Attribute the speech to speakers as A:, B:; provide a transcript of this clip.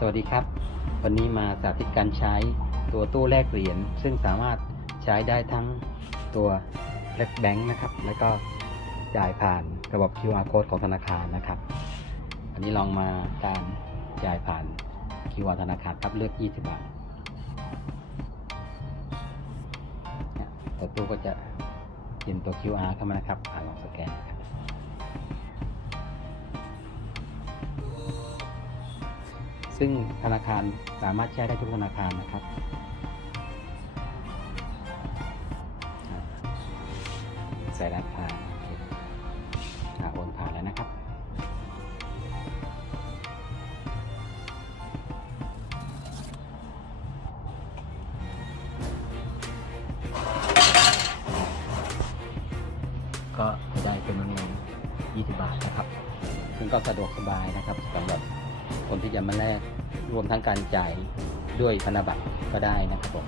A: สวัสดีครับ วันนี้มาสาธิตการใช้ตัวตู้แลกเหรียญซึ่งสามารถใช้ได้ทั้งตัวแลกแบงค์นะครับ แล้วก็จ่ายผ่านระบบ QR code ของธนาคารนะครับ อันนี้ลองมาการจ่ายผ่าน QR ธนาคารครับเลือก 20 บาทตัวตู้ก็จะเห็นตัว QR เข้ามานะครับอ่าลองสแกนนครับ ซึ่งธนาคารสามารถใช้ได้ทุกธนาคารนะครับ ใส่รหัสผ่านโอเคอ่าโอนผ่านแล้วนะครับก็ได้เป็นเงิน20 บาทนะครับซึ่งก็สะดวกสบายนะครับสำหรับ ที่จะมาแลกรวมทั้งการจ่ายด้วยธนบัตรก็ได้นะครับผม